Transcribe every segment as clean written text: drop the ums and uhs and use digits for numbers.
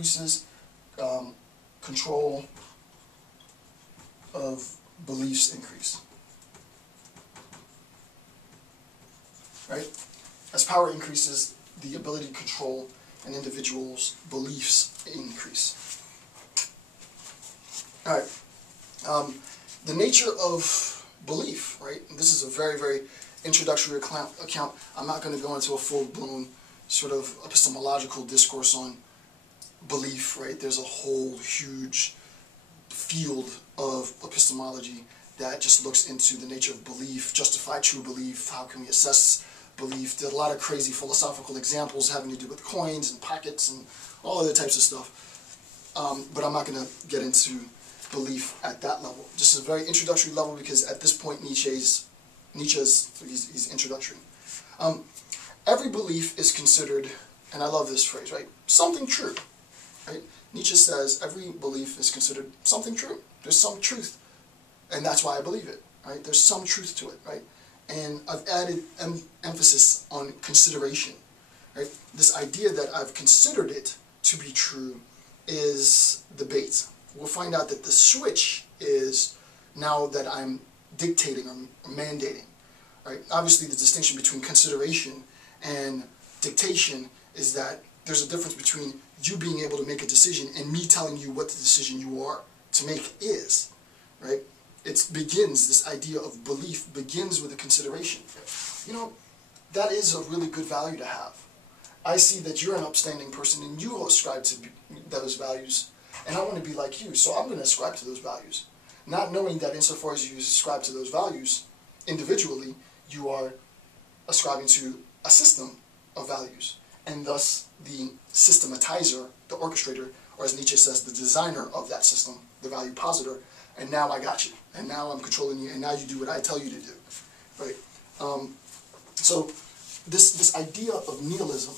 increases, control of beliefs increase. Right? As power increases, the ability to control an individual's beliefs increase. All right. The nature of belief, right? And this is a very, very introductory account. I'm not going to go into a full-blown sort of epistemological discourse on belief, right? There's a whole huge field of epistemology that just looks into the nature of belief, justified true belief, how can we assess belief. There's a lot of crazy philosophical examples having to do with coins and pockets and all other types of stuff. But I'm not going to get into belief at that level. Just a very introductory level, because at this point Nietzsche's he's introductory. Every belief is considered, and I love this phrase, right? Something true. Right? Nietzsche says every belief is considered something true. There's some truth, and that's why I believe it. Right? There's some truth to it, right? And I've added emphasis on consideration. Right? This idea that I've considered it to be true is the bait. We'll find out that the switch is now that I'm dictating or mandating. Right? Obviously, the distinction between consideration and dictation is that there's a difference between you being able to make a decision and me telling you what the decision you are to make is. Right? It begins, this idea of belief begins with a consideration. You know, that is a really good value to have. I see that you're an upstanding person and you ascribe to those values, and I want to be like you, so I'm going to ascribe to those values. Not knowing that insofar as you ascribe to those values individually, you are ascribing to a system of values, and thus the systematizer, the orchestrator, or as Nietzsche says, the designer of that system, the value positor, and now I got you, and now I'm controlling you, and now you do what I tell you to do, right? So this idea of nihilism,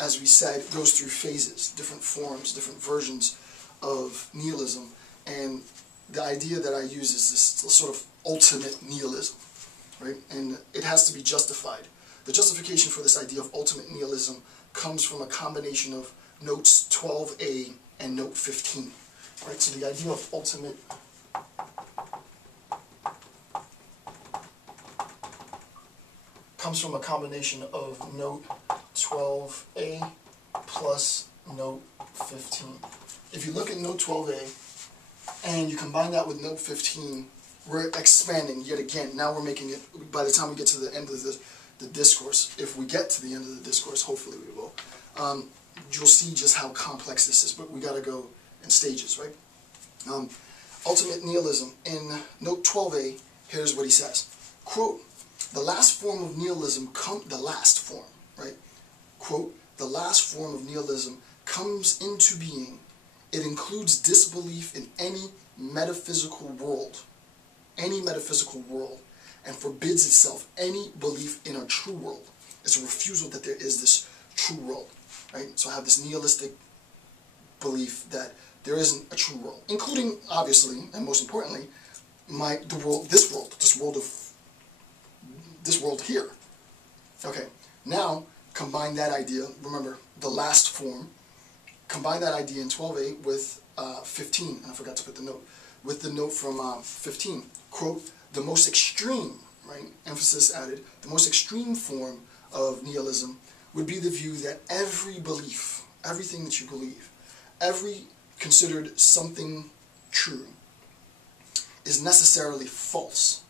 as we said, goes through phases, different forms, different versions of nihilism, and the idea that I use is this sort of ultimate nihilism, right? And it has to be justified. The justification for this idea of ultimate nihilism comes from a combination of notes 12a and note 15, right? So the idea of ultimate comes from a combination of note 12a plus note 15. If you look at note 12a and you combine that with note 15, we're expanding yet again. Now we're making it, by the time we get to the end of the discourse, if we get to the end of the discourse, hopefully we will, you'll see just how complex this is, but we got to go in stages, right? Ultimate nihilism. In note 12a, here's what he says. Quote, the last form of nihilism, the last form, right? Quote, the last form of nihilism comes into being. It includes disbelief in any metaphysical world, and forbids itself any belief in a true world. It's a refusal that there is this true world, right? So I have this nihilistic belief that there isn't a true world, including, obviously, and most importantly, this world here. Okay, now combine that idea, remember, the last form, combine that idea in 12a with 15, and I forgot to put the note, with the note from 15, quote, the most extreme, right, emphasis added, the most extreme form of nihilism would be the view that every belief, everything that you believe, every considered something true, is necessarily false.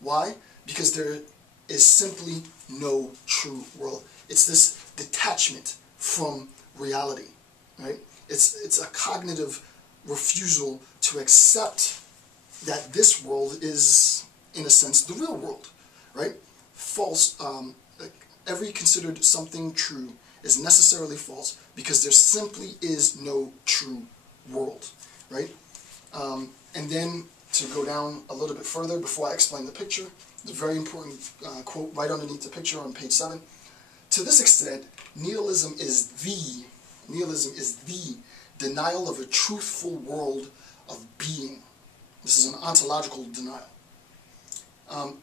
Why? Because there is simply no true world. It's this detachment from reality, right? It's a cognitive refusal to accept that this world is, in a sense, the real world, right? False. Every considered something true is necessarily false because there simply is no true world, right? And then to go down a little bit further before I explain the picture, there's a very important quote right underneath the picture on page 7. To this extent, nihilism is the denial of a truthful world of being. This is an ontological denial.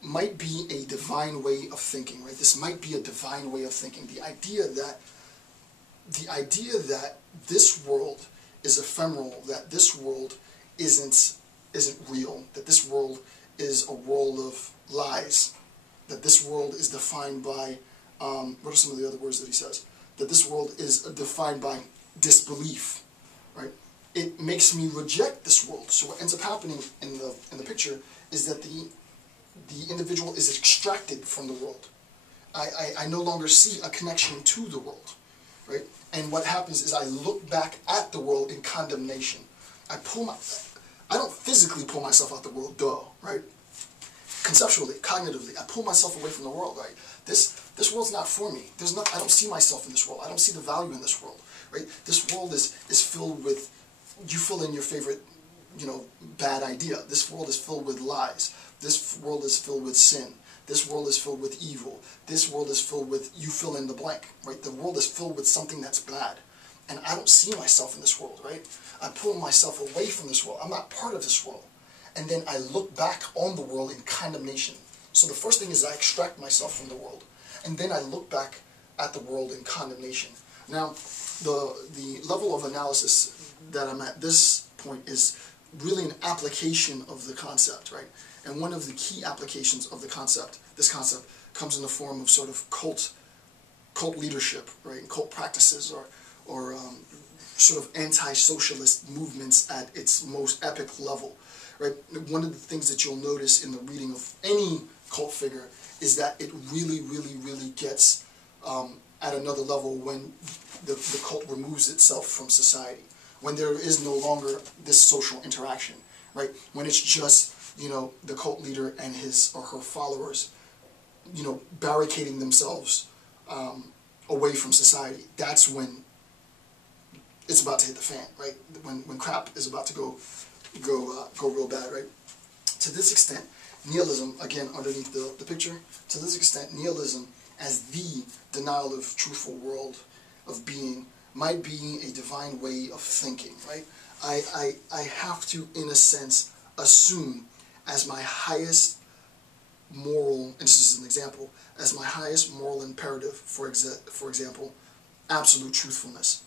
might be a divine way of thinking, right? This might be a divine way of thinking. The idea that this world is ephemeral, that this world isn't real, that this world is a world of lies, that this world is defined by, what are some of the other words that he says? That this world is defined by disbelief, right? It makes me reject this world. So what ends up happening in the picture is that the individual is extracted from the world. I no longer see a connection to the world, right? And what happens is I look back at the world in condemnation. I don't physically pull myself out the world, right? Conceptually, cognitively, I pull myself away from the world, right? This world's not for me. I don't see myself in this world. I don't see the value in this world, right? This world is filled with, you fill in your favorite, bad idea. This world is filled with lies. This world is filled with sin. This world is filled with evil. This world is filled with, you fill in the blank, right? The world is filled with something that's bad. And I don't see myself in this world, right? I pull myself away from this world. I'm not part of this world. And then I look back on the world in condemnation. So the first thing is I extract myself from the world. And then I look back at the world in condemnation. Now, the level of analysis that I'm at this point is really an application of the concept, right? And one of the key applications of this concept comes in the form of sort of cult leadership, right? And cult practices or sort of anti-socialist movements at its most epic level, right? One of the things that you'll notice in the reading of any cult figure is that it really, really, really gets at another level when the cult removes itself from society, when there is no longer this social interaction, right? When it's just, the cult leader and his or her followers, barricading themselves away from society. That's when it's about to hit the fan, right? When crap is about to go real bad, right? To this extent, nihilism, again, underneath the picture, to this extent, nihilism as the denial of truthful world of being might be a divine way of thinking, right? I have to, in a sense, assume as my highest moral, and this is an example, as my highest moral imperative, for example, absolute truthfulness,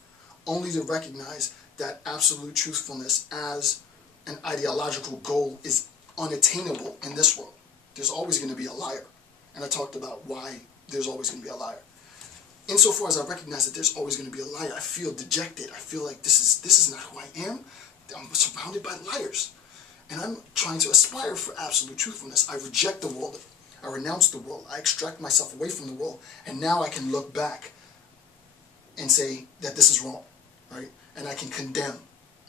only to recognize that absolute truthfulness as an ideological goal is unattainable in this world. There's always going to be a liar, and I talked about why there's always going to be a liar. Insofar as I recognize that there's always going to be a liar, I feel dejected. I feel like this is not who I am. I'm surrounded by liars. And I'm trying to aspire for absolute truthfulness. I reject the world. I renounce the world. I extract myself away from the world. And now I can look back and say that this is wrong, right? And I can condemn,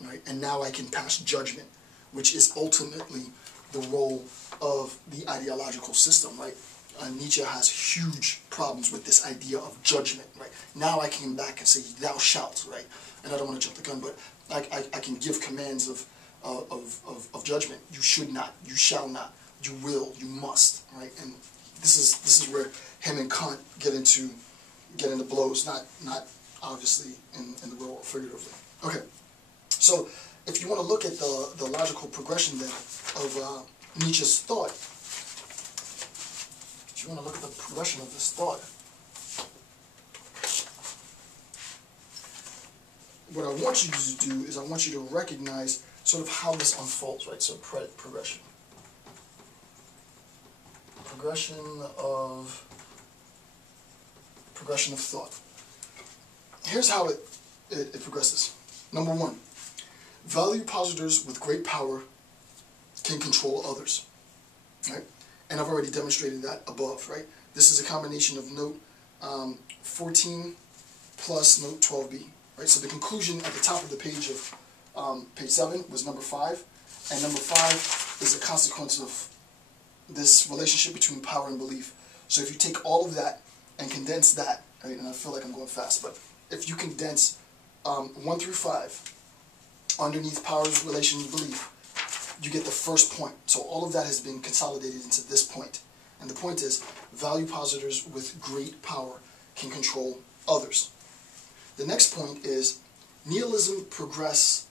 right? And now I can pass judgment, which is ultimately the role of the ideological system, right? Nietzsche has huge problems with this idea of judgment, right? Now I can come back and say, thou shalt, right? And I don't want to jump the gun, but I can give commands of judgment. You should not, you shall not, you will, you must, right? And this is where him and Kant get into blows, not obviously in the real world, figuratively. Okay, so if you want to look at the logical progression then of Nietzsche's thought, if you want to look at the progression of this thought, what I want you to do is I want you to recognize sort of how this unfolds, right? So progression. Progression of thought. Here's how it progresses. Number one, value positors with great power can control others, right? And I've already demonstrated that above, right? This is a combination of note 14 plus note 12b, right? So the conclusion at the top of the page of page 7 was number 5, and number 5 is a consequence of this relationship between power and belief. So if you take all of that and condense that, right, and I feel like I'm going fast, but if you condense 1 through 5 underneath power's relation to belief, you get the first point. So all of that has been consolidated into this point. And the point is, value positors with great power can control others. The next point is, nihilism progresses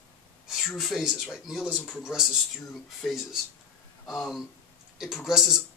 through phases, right? Nihilism progresses through phases. It progresses